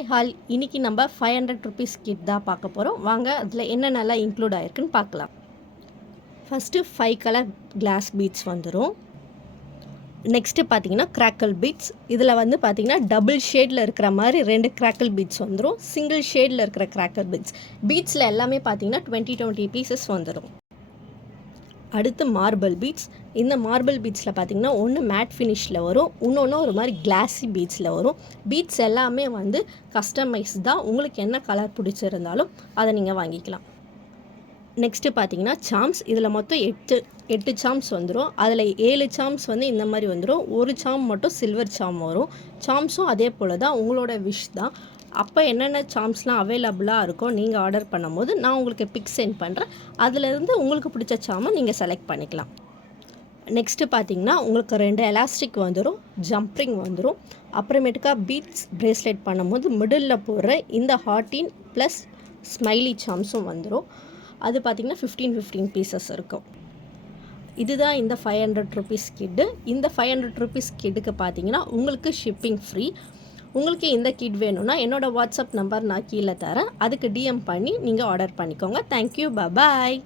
Hi hall இன்னைக்கு நம்ம 500 rupees kit தான் பார்க்க போகிறோம். வாங்க அதில் என்னென்னலாம் இன்க்ளூட் ஆகிருக்குன்னு பார்க்கலாம். ஃபஸ்ட்டு 5 கலர் கிளாஸ் பீட்ஸ் வந்துடும். நெக்ஸ்ட்டு பார்த்தீங்கன்னா கிராக்கல் பீட்ஸ். இதில் வந்து பார்த்தீங்கன்னா டபுள் ஷேடில் இருக்கிற மாதிரி 2 கிராக்கல் பீட்ஸ் வந்துடும். சிங்கிள் ஷேடில் இருக்கிற கிராக்கல் பீட்ஸ். பீட்ஸில் எல்லாமே பார்த்தீங்கன்னா 20 பீசஸ் வந்துடும். அடுத்து மார்பிள் பீட்ஸ். இந்த மார்பிள் பீட்ஸில் பார்த்தீங்கன்னா ஒன்று மேட் ஃபினிஷில் வரும், இன்னொன்று ஒரு மாதிரி கிளாஸி பீட்ஸில் வரும். பீட்ஸ் எல்லாமே வந்து கஸ்டமைஸ் தான். உங்களுக்கு என்ன கலர் பிடிச்சிருந்தாலும் அதை நீங்கள் வாங்கிக்கலாம். நெக்ஸ்ட்டு பார்த்தீங்கன்னா சாம்ஸ். இதில் மொத்தம் 8 சாம்ஸ் வந்துடும். அதில் 7 சாம்ஸ் வந்து இந்த மாதிரி வந்துடும். ஒரு சாம் மட்டும் சில்வர் சாம் வரும். சாம்ஸும் அதே போல் தான், உங்களோட விஷ் தான். அப்போ என்னென்ன சாம்ஸ்லாம் அவைலபிளாக இருக்கோ நீங்கள் ஆர்டர் பண்ணும்போது நான் உங்களுக்கு பிக் சென்ட் பண்ணுறேன். அதிலேருந்து உங்களுக்கு பிடிச்ச சாமை நீங்கள் செலக்ட் பண்ணிக்கலாம். நெக்ஸ்ட்டு பார்த்தீங்கன்னா உங்களுக்கு 2 எலாஸ்டிக் வந்துடும், ஜம்ப்ரிங் வந்துடும். அப்புறமேட்டுக்கா பீட்ஸ் பிரேஸ்லெட் பண்ணும்போது மிடில் போடுற இந்த ஹார்டின் ப்ளஸ் ஸ்மைலி சாம்ஸும் வந்துடும். அது பார்த்திங்கன்னா 15 பீசஸ் இருக்கும். இதுதான் இந்த 500 ருபீஸ் கிட்டு. இந்த 500 ருபீஸ் கிட்டுக்கு பார்த்தீங்கன்னா உங்களுக்கு ஷிப்பிங் ஃப்ரீ. உங்களுக்கு இந்த கிட் வேணும்னா என்னோடய வாட்ஸ்அப் நம்பர் நான் கீழே தரேன். அதுக்கு டிஎம் பண்ணி நீங்கள் ஆர்டர் பண்ணிக்கோங்க. தேங்க்யூ, பாய்.